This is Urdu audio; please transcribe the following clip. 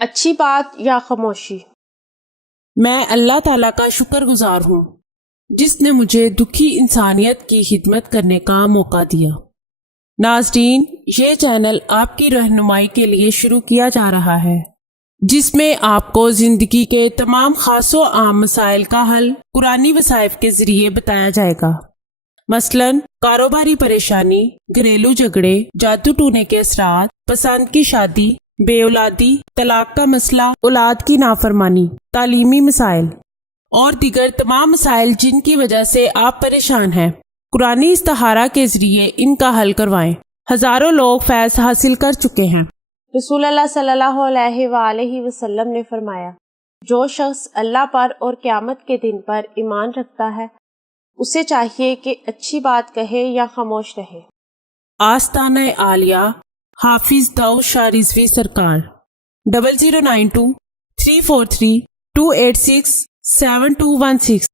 اچھی بات یا خاموشی؟ میں اللہ تعالیٰ کا شکر گزار ہوں جس نے مجھے دکھی انسانیت کی خدمت کرنے کا موقع دیا۔ ناظرین، یہ چینل آپ کی رہنمائی کے لیے شروع کیا جا رہا ہے جس میں آپ کو زندگی کے تمام خاص و عام مسائل کا حل قرآنی وظائف کے ذریعے بتایا جائے گا۔ مثلاً کاروباری پریشانی، گھریلو جھگڑے، جادو ٹونے کے اثرات، پسند کی شادی، بے اولادی، طلاق کا مسئلہ، اولاد کی نافرمانی، تعلیمی مسائل اور دیگر تمام مسائل جن کی وجہ سے آپ پریشان ہیں، قرآنی استخارہ کے ذریعے ان کا حل کروائیں۔ ہزاروں لوگ فیض حاصل کر چکے ہیں۔ رسول اللہ صلی اللہ علیہ وآلہ وسلم نے فرمایا، جو شخص اللہ پر اور قیامت کے دن پر ایمان رکھتا ہے اسے چاہیے کہ اچھی بات کہے یا خاموش رہے۔ آستانہ عالیہ حافظ داؤد شاہ رضوی سرکار 0092 343 286 7216